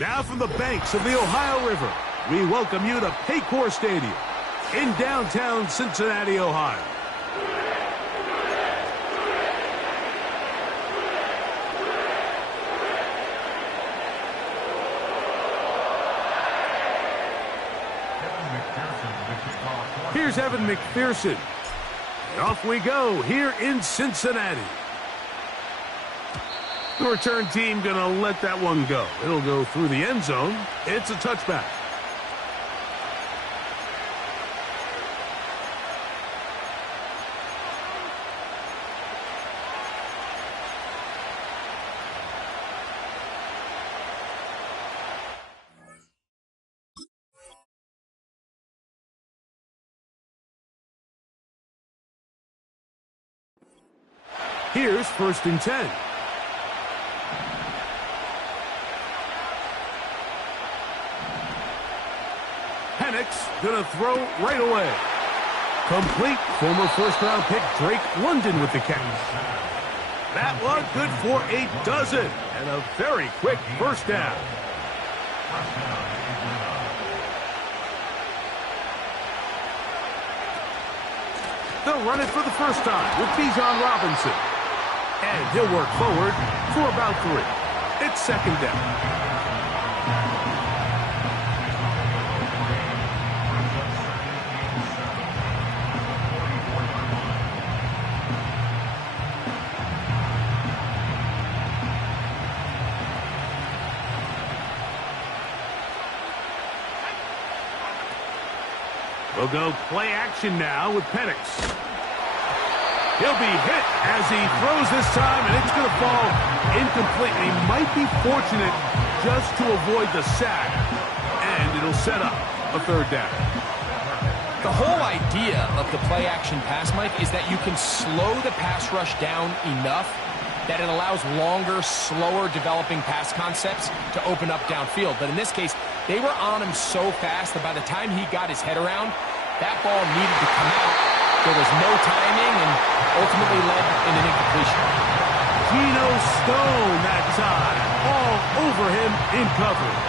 Now from the banks of the Ohio River, we welcome you to Paycor Stadium in downtown Cincinnati, Ohio. Here's Evan McPherson. And off we go here in Cincinnati. The return team going to let that one go. It'll go through the end zone. It's a touchback. Here's 1st and 10. Penix gonna throw right away. Complete. Former first-round pick Drake London with the catch. That one good for a dozen and a very quick first down. They'll run it for the first time with Bijan Robinson. And he'll work forward for about 3. It's 2nd down. We'll go play action now with Penix. He'll be hit as he throws this time, and it's going to fall incomplete. He might be fortunate just to avoid the sack, and it'll set up a 3rd down. The whole idea of the play-action pass, Mike, is that you can slow the pass rush down enough that it allows longer, slower developing pass concepts to open up downfield. But in this case, they were on him so fast that by the time he got his head around, that ball needed to come out. There was no timing and ultimately led in an incompletion. Geno Stone that time, all over him in coverage.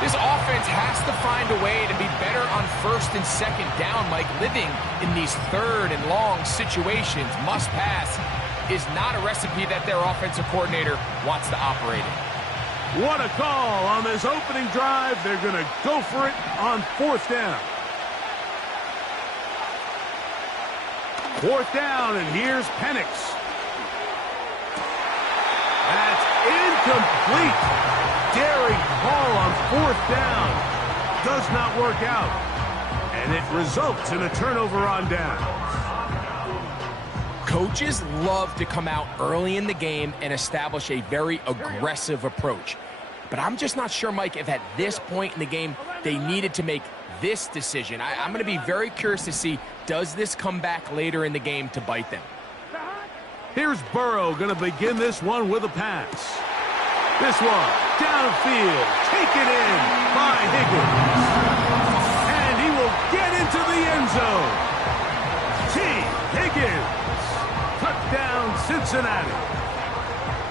This offense has to find a way to be better on 1st and 2nd down, Mike. Living in these 3rd and long situations, must pass, is not a recipe that their offensive coordinator wants to operate in. What a call on this opening drive. They're going to go for it on 4th down. 4th down, and here's Penix. That's incomplete. Daring call on 4th down. Does not work out. And it results in a turnover on down. Coaches love to come out early in the game and establish a very aggressive approach. But I'm just not sure, Mike, if at this point in the game they needed to make this decision. I'm going to be very curious to see, does this come back later in the game to bite them? Here's Burrow going to begin this one with a pass. This one, downfield, taken in by Higgins. And he will get into the end zone. T. Higgins. Touchdown, Cincinnati.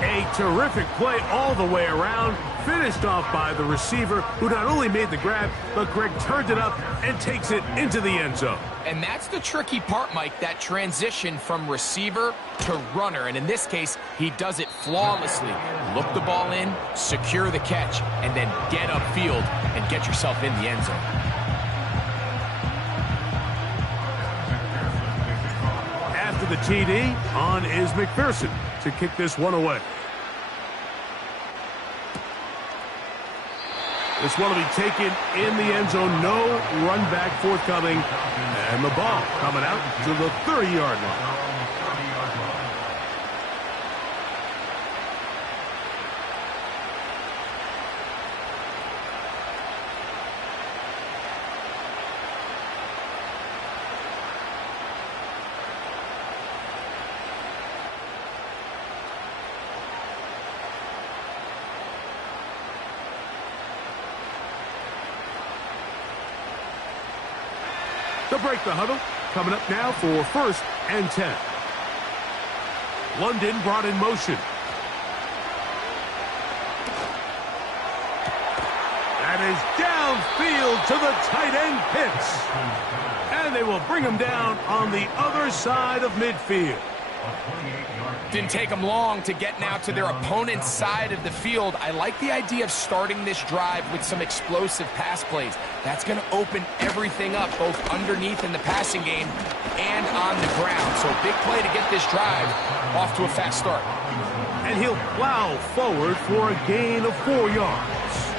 A terrific play all the way around, finished off by the receiver, who not only made the grab, but Greg turned it up and takes it into the end zone. And that's the tricky part, Mike, that transition from receiver to runner. And in this case, he does it flawlessly. Look the ball in, secure the catch, and then get upfield and get yourself in the end zone. After the TD, on is McPherson to kick this one away. This one will be taken in the end zone. No run back forthcoming. And the ball coming out to the 30-yard line. They'll break the huddle. Coming up now for 1st and 10. London brought in motion. is downfield to the tight end Pitts. And they will bring him down on the other side of midfield. Didn't take them long to get now to their opponent's side of the field. I like the idea of starting this drive with some explosive pass plays. That's going to open everything up, both underneath in the passing game and on the ground. So big play to get this drive off to a fast start. And he'll plow forward for a gain of 4 yards.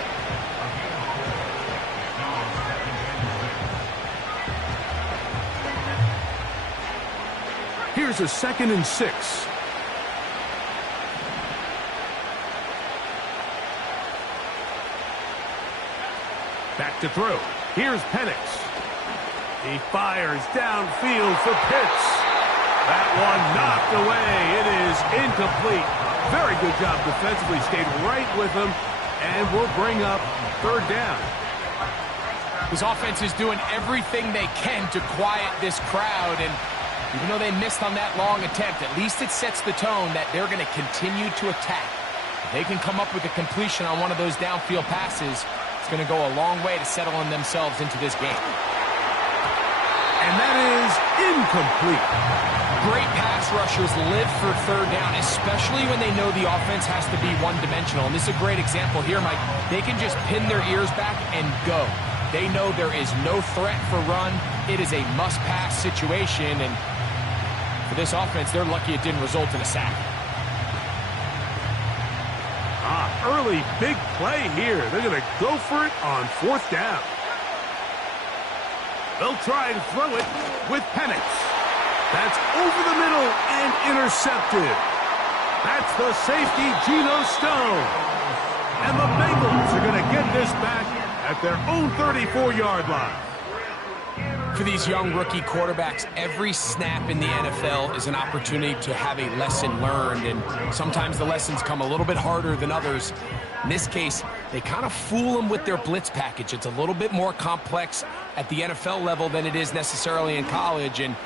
Here's a 2nd and 6. Back to throw. Here's Penix. He fires downfield for Pitts. That one knocked away. It is incomplete. Very good job defensively. Stayed right with him and will bring up 3rd down. This offense is doing everything they can to quiet this crowd, and even though they missed on that long attempt, at least it sets the tone that they're going to continue to attack. If they can come up with a completion on one of those downfield passes, it's going to go a long way to settling themselves into this game. And that is incomplete. Great pass rushers live for 3rd down, especially when they know the offense has to be one-dimensional. And this is a great example here, Mike. They can just pin their ears back and go. They know there is no threat for run. It is a must-pass situation, and for this offense, they're lucky it didn't result in a sack. Early big play here. They're going to go for it on 4th down. They'll try and throw it with Penix. That's over the middle and intercepted. That's the safety, Geno Stone. And the Bengals are going to get this back at their own 34-yard line. For these young rookie quarterbacks, every snap in the NFL is an opportunity to have a lesson learned, and sometimes the lessons come a little bit harder than others. In this case, they kind of fool them with their blitz package. It's a little bit more complex at the NFL level than it is necessarily in college, and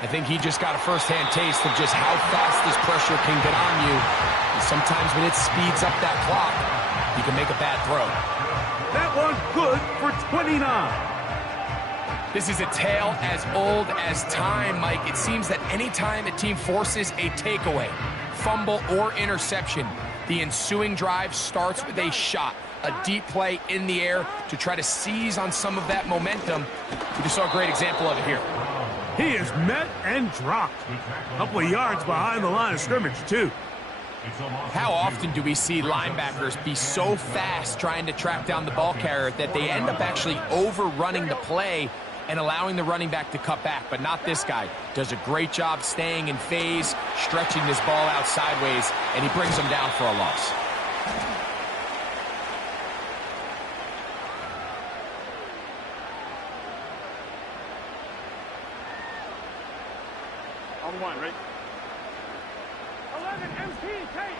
I think he just got a first-hand taste of just how fast this pressure can get on you. And sometimes when it speeds up that clock, you can make a bad throw. That one good for 29. This is a tale as old as time, Mike. It seems that anytime a team forces a takeaway, fumble, or interception, the ensuing drive starts with a shot, a deep play in the air to try to seize on some of that momentum. We just saw a great example of it here. He is met and dropped. A couple of yards behind the line of scrimmage, too. How often do we see linebackers be so fast trying to track down the ball carrier that they end up actually overrunning the play and allowing the running back to cut back? But not this guy. Does a great job staying in phase, stretching this ball out sideways, and he brings them down for a loss. On 1, right? 11 MT tape.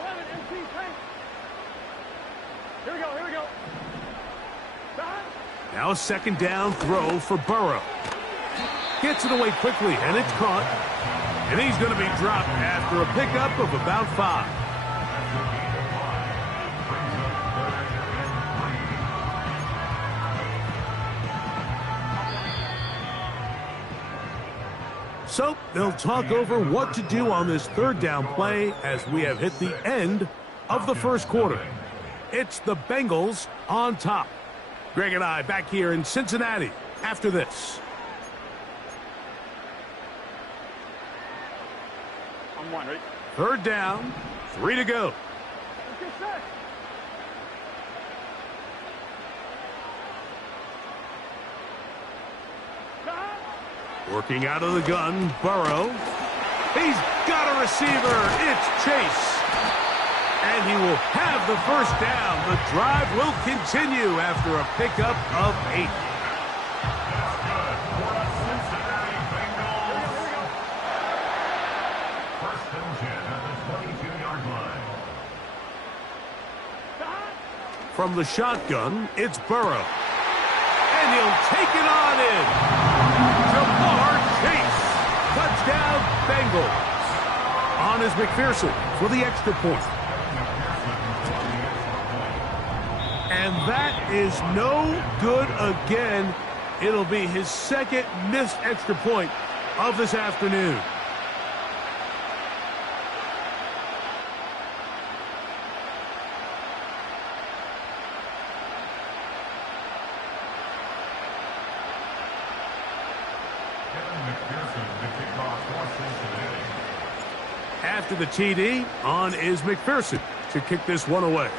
11 MT tape. Here we go, here we go. Now a 2nd down throw for Burrow. Gets it away quickly, and it's caught. And he's going to be dropped after a pickup of about 5. So they'll talk over what to do on this 3rd down play as we have hit the end of the 1st quarter. It's the Bengals on top. Greg and I back here in Cincinnati after this. On 1, right? 3rd down, 3 to go. Let's get set. Working out of the gun, Burrow. He's got a receiver. It's Chase. And he will have the 1st down. The drive will continue after a pickup of 8. From the shotgun, it's Burrow. And he'll take it on in. Jamar Chase. Touchdown, Bengals. On is McPherson for the extra point. And that is no good again. It'll be his second missed extra point of this afternoon. After the TD, on is McPherson to kick this one away.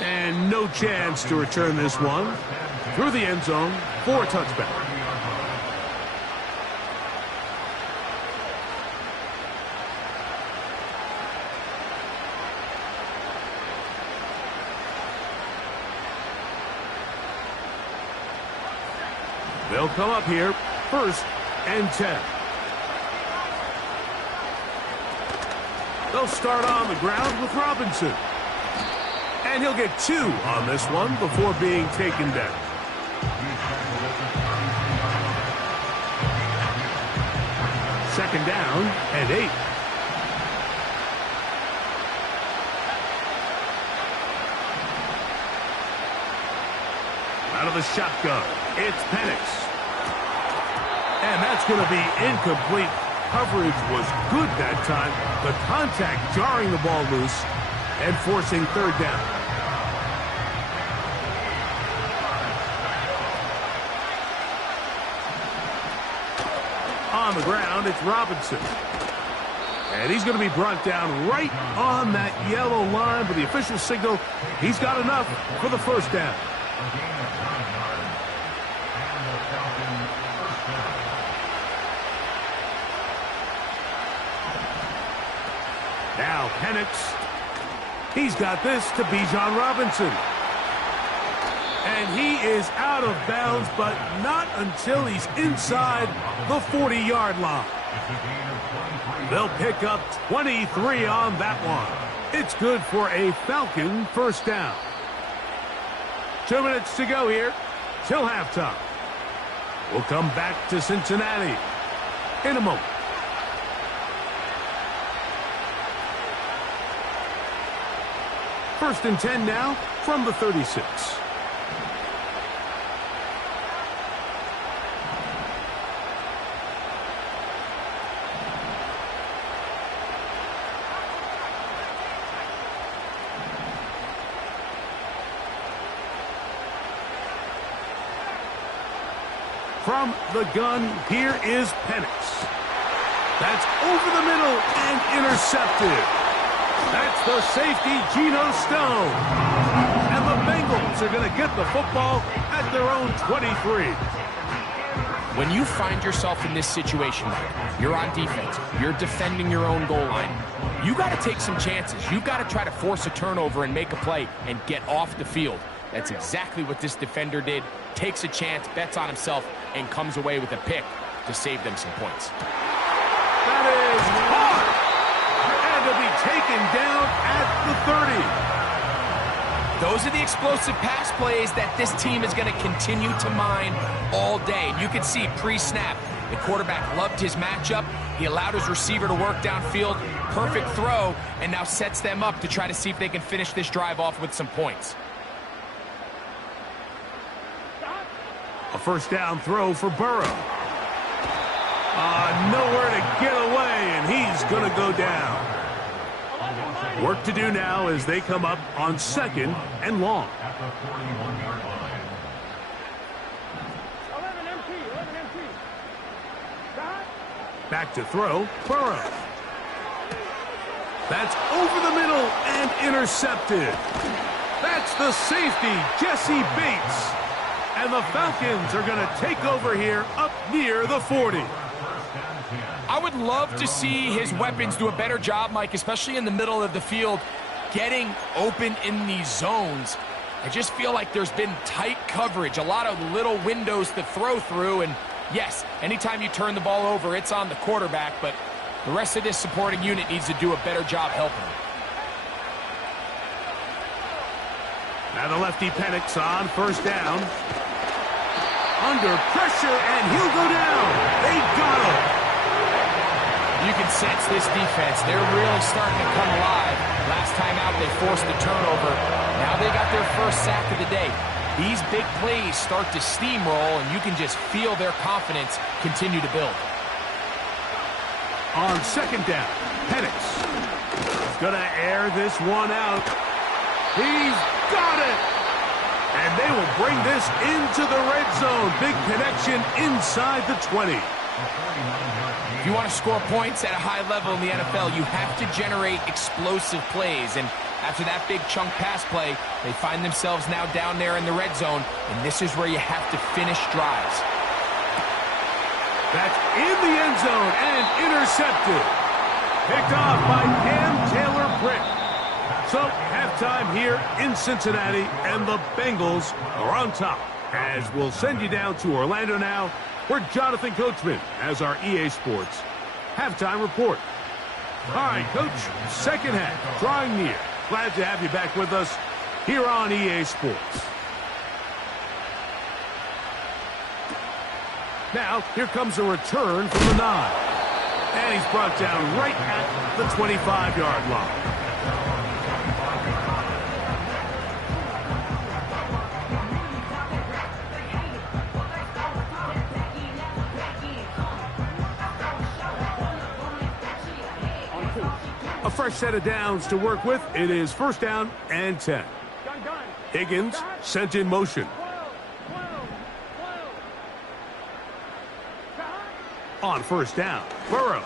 And no chance to return this one through the end zone for a touchback. They'll come up here, 1st and 10. They'll start on the ground with Robinson. And he'll get 2 on this one before being taken down. Second down and 8. Out of the shotgun, it's Penix. And that's going to be incomplete. Coverage was good that time. The contact jarring the ball loose and forcing 3rd down. On the ground, it's Robinson. And he's going to be brought down right on that yellow line, but the official signal, he's got enough for the 1st down. Now Penix. He's got this to Bijan Robinson. And he is out of bounds, but not until he's inside the 40-yard line. They'll pick up 23 on that one. It's good for a Falcon 1st down. 2 minutes to go here till halftime. We'll come back to Cincinnati in a moment. 1st and 10 now from the 36. From the gun, here is Penix. That's over the middle and intercepted. That's the safety, Geno Stone. And the Bengals are going to get the football at their own 23. When you find yourself in this situation, you're on defense, you're defending your own goal line, you got to take some chances. You've got to try to force a turnover and make a play and get off the field. That's exactly what this defender did. Takes a chance, bets on himself, and comes away with a pick to save them some points. That is hard. And to be taken down at the 30. Those are the explosive pass plays that this team is going to continue to mine all day. And you can see pre-snap, the quarterback loved his matchup. He allowed his receiver to work downfield. Perfect throw, and now sets them up to try to see if they can finish this drive off with some points. A 1st down throw for Burrow. Nowhere to get away, and he's going to go down. Work to do now as they come up on 2nd and long. 11 empty. Back to throw, Burrow. That's over the middle and intercepted. That's the safety, Jesse Bates. And the Falcons are going to take over here up near the 40. I would love to see his weapons do a better job, Mike, especially in the middle of the field, getting open in these zones. I just feel like there's been tight coverage, a lot of little windows to throw through, and yes, anytime you turn the ball over, it's on the quarterback, but the rest of this supporting unit needs to do a better job helping him. Now the lefty Penix on 1st down. Under pressure, and he'll go down. They got him. You can sense this defense. They're really starting to come alive. Last time out, they forced the turnover. Now they got their first sack of the day. These big plays start to steamroll, and you can just feel their confidence continue to build. On second down, Penix. He's going to air this one out. He's got it! And they will bring this into the red zone. Big connection inside the 20. If you want to score points at a high level in the NFL, you have to generate explosive plays. And after that big chunk pass play, they find themselves now down there in the red zone. And this is where you have to finish drives. That's in the end zone and intercepted. Picked off by Cam Taylor-Britt. So, halftime here in Cincinnati, and the Bengals are on top. As we'll send you down to Orlando now, where Jonathan Coachman has our EA Sports halftime report. All right, Coach, second half, drawing near. Glad to have you back with us here on EA Sports. Now, here comes a return from the 9. And he's brought down right at the 25-yard line. A fresh set of downs to work with. It is first down and 10. Higgins sent in motion. On first down, Burrow.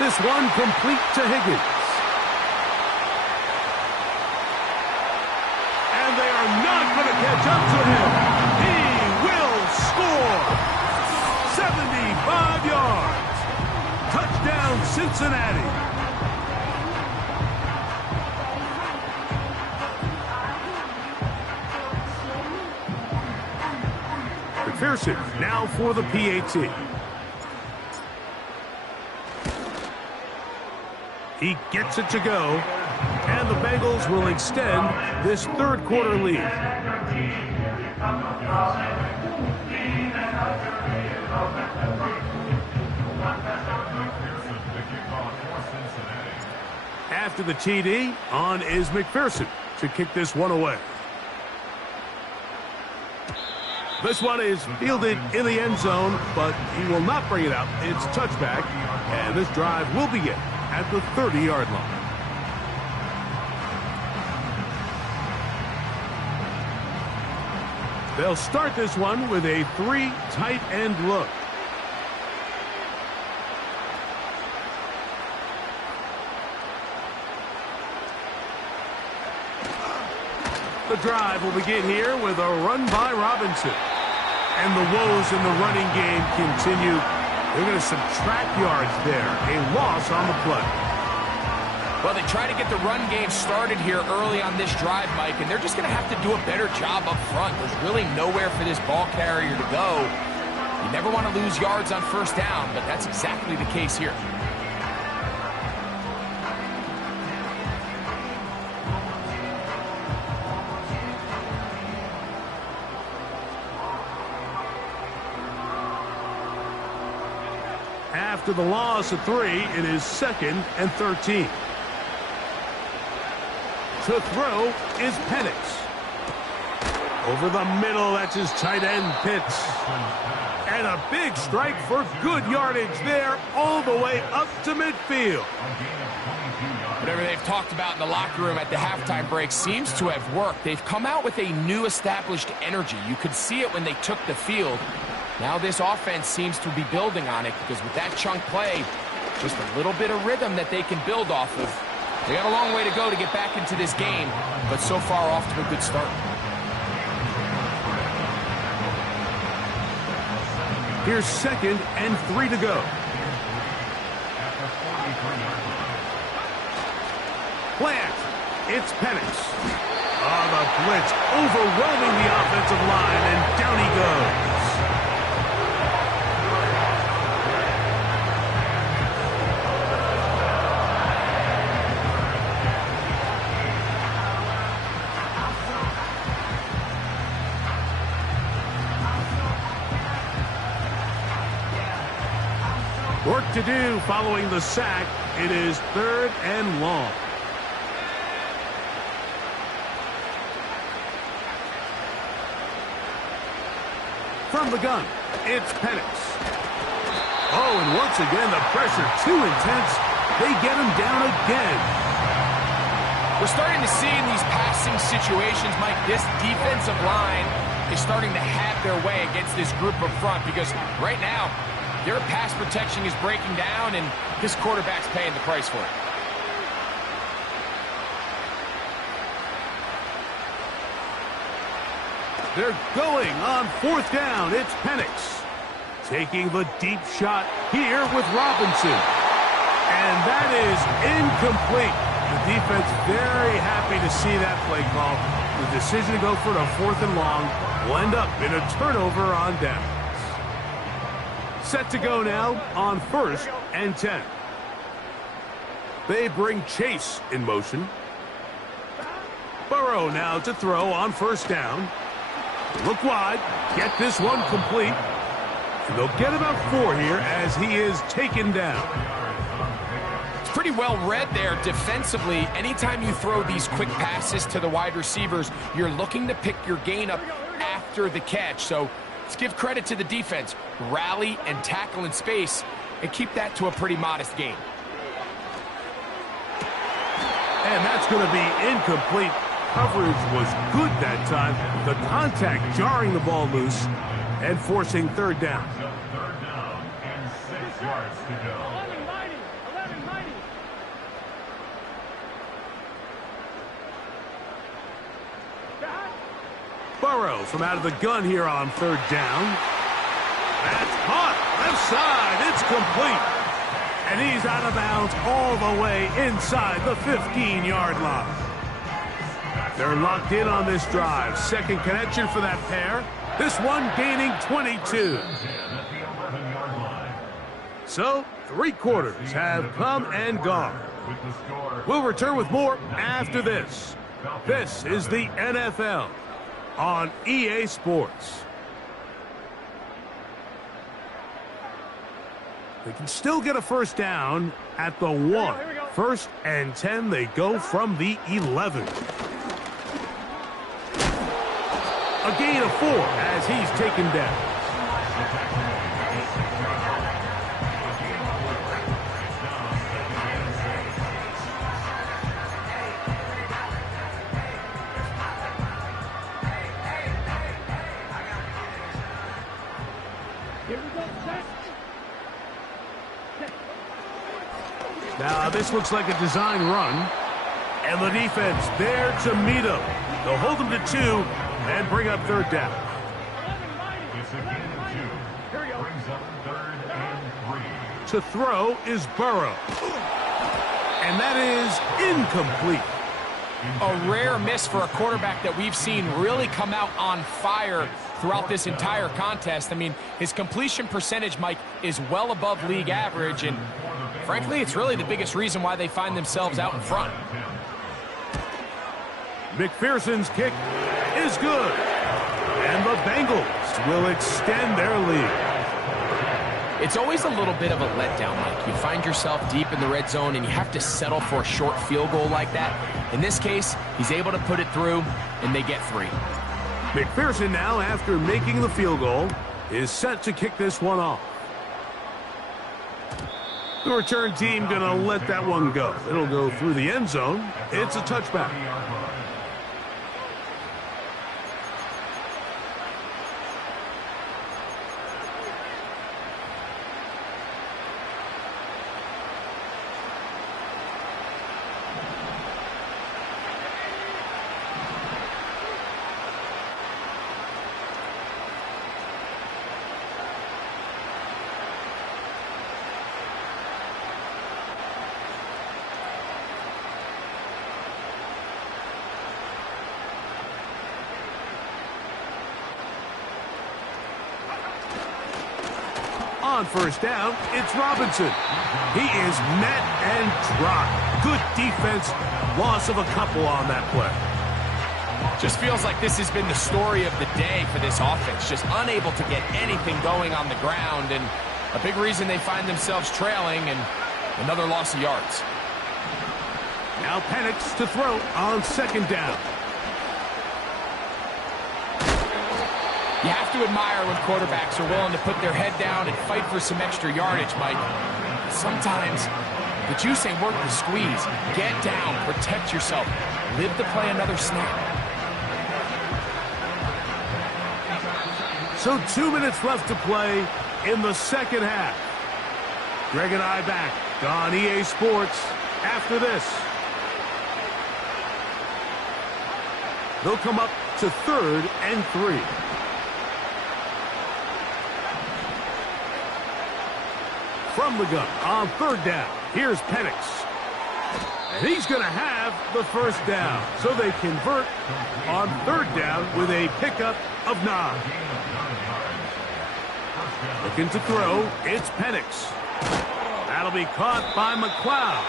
This one complete to Higgins. And they are not going to catch up to him. He will score. 75 yards. Touchdown, Cincinnati. McPherson now for the PAT. He gets it to go, and the Bengals will extend this third quarter lead. After the TD, on is McPherson to kick this one away. This one is fielded in the end zone, but he will not bring it out. It's touchback, and this drive will begin at the 30-yard line. They'll start this one with a 3 tight end look. The drive will begin here with a run by Robinson. And the woes in the running game continue. They're going to subtract yards there. A loss on the play. Well, they try to get the run game started here early on this drive, Mike, and they're just going to have to do a better job up front. There's really nowhere for this ball carrier to go. You never want to lose yards on first down, but that's exactly the case here. After the loss of 3, it is 2nd and 13. To throw is Penix. Over the middle, that's his tight end, Pitts. And a big strike for good yardage there, all the way up to midfield. Whatever they've talked about in the locker room at the halftime break seems to have worked. They've come out with a new established energy. You could see it when they took the field. Now this offense seems to be building on it because with that chunk play, just a little bit of rhythm that they can build off of. They got a long way to go to get back into this game, but so far off to a good start. Here's 2nd and 3 to go. Plant. It's Penix. Oh, the blitz overwhelming the offensive line, and down he goes. Work to do following the sack. It is 3rd and long. From the gun, it's Penix. Oh, and once again, the pressure too intense. They get him down again. We're starting to see in these passing situations, Mike, this defensive line is starting to have their way against this group up front because right now, their pass protection is breaking down, and this quarterback's paying the price for it. They're going on 4th down. It's Penix taking the deep shot here with Robinson. And that is incomplete. The defense very happy to see that play call. The decision to go for the 4th and long will end up in a turnover on downs. Set to go now on 1st and 10. They bring Chase in motion. Burrow now to throw on 1st down. Look wide, get this one complete. And they'll get about 4 here as he is taken down. It's pretty well read there defensively. Anytime you throw these quick passes to the wide receivers, you're looking to pick your gain up after the catch. So let's give credit to the defense. Rally and tackle in space and keep that to a pretty modest gain. And that's going to be incomplete. Coverage was good that time. The contact jarring the ball loose and forcing 3rd down. 3rd down and 6 yards to go. 11-90. 11-90. Burrow from out of the gun here on 3rd down. That's caught. Left side. It's complete. And he's out of bounds all the way inside the 15-yard line. They're locked in on this drive. 2nd connection for that pair. This one gaining 22. So, 3 quarters have come and gone. We'll return with more after this. This is the NFL on EA Sports. They can still get a 1st down at the 1. 1st and 10, they go from the 11. A gain of 4 as he's taken down. Now this looks like a design run. And the defense there to meet him. They'll hold him to 2 and bring up 3rd down. It's a gain of 2. Brings up 3rd and 3. To throw is Burrow. And that is incomplete. A rare miss for a quarterback that we've seen really come out on fire throughout this entire contest. I mean, his completion percentage, Mike, is well above league average, and frankly, it's really the biggest reason why they find themselves out in front. McPherson's kick is good. And the Bengals will extend their lead. It's always a little bit of a letdown, Mike. You find yourself deep in the red zone and you have to settle for a short field goal like that. In this case, he's able to put it through, and they get 3. McPherson now, after making the field goal, is set to kick this one off. The return team going to let that one go. It'll go through the end zone. It's a touchback. On 1st down, it's Robinson. He is met and dropped. Good defense. Loss of a couple on that play. Just feels like this has been the story of the day for this offense. Just unable to get anything going on the ground. And A big reason they find themselves trailing and another loss of yards. Now Penix to throw on second down. You have to admire when quarterbacks are willing to put their head down and fight for some extra yardage, Mike. Sometimes the juice ain't worth the squeeze. Get down, protect yourself, live to play another snap. So 2 minutes left to play in the second half. Greg and I back on EA Sports after this. They'll come up to 3rd and 3. From the gun on 3rd down, here's Penix. And he's going to have the first down. So they convert on 3rd down with a pickup of 9. Looking to throw, it's Penix. That'll be caught by McLeod.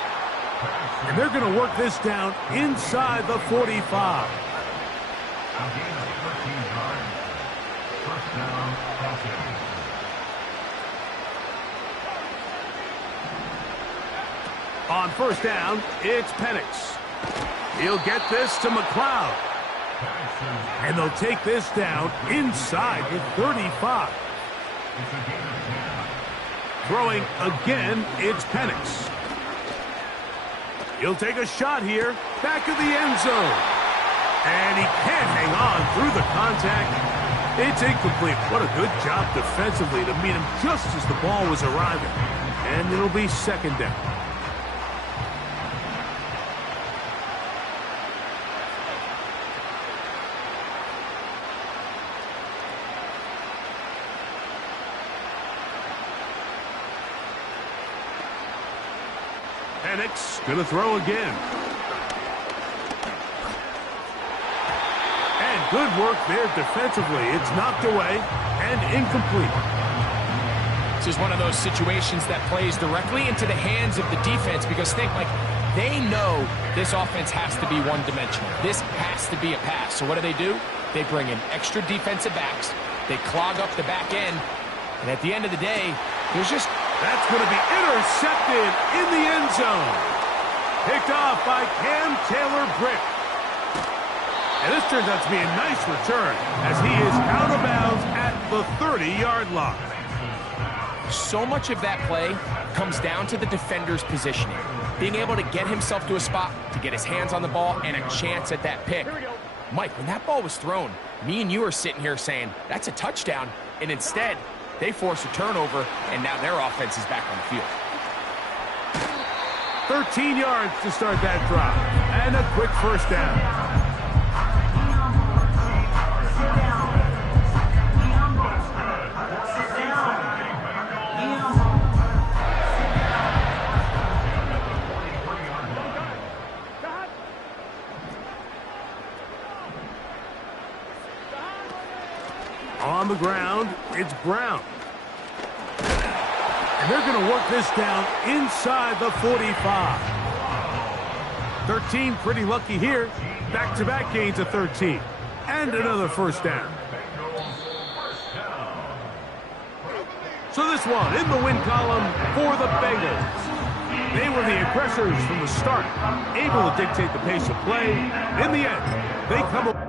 And they're going to work this down inside the 45. On 1st down, it's Penix. He'll get this to McLeod. And they'll take this down inside the 35. Throwing again, it's Penix. He'll take a shot here, back of the end zone. And he can't hang on through the contact. It's incomplete. What a good job defensively to meet him just as the ball was arriving. And it'll be 2nd down. Penix going to throw again. And good work there defensively. It's knocked away and incomplete. This is one of those situations that plays directly into the hands of the defense because think, like, they know this offense has to be one-dimensional. This has to be a pass. So what do? They bring in extra defensive backs. They clog up the back end. And at the end of the day, there's just... That's going to be intercepted in the end zone. Picked off by Cam Taylor-Britt. And this turns out to be a nice return as he is out of bounds at the 30-yard line. So much of that play comes down to the defender's positioning. Being able to get himself to a spot, to get his hands on the ball, and a chance at that pick. Mike, when that ball was thrown, me and you are sitting here saying, that's a touchdown. And instead, they force a turnover, and now their offense is back on the field. 13 yards to start that drive, and a quick first down. On the ground, it's Brown. And they're going to work this down inside the 45. 13 pretty lucky here. Back-to-back gains of 13. And another first down. So this one in the win column for the Bengals. They were the aggressors from the start, able to dictate the pace of play. In the end, they come away.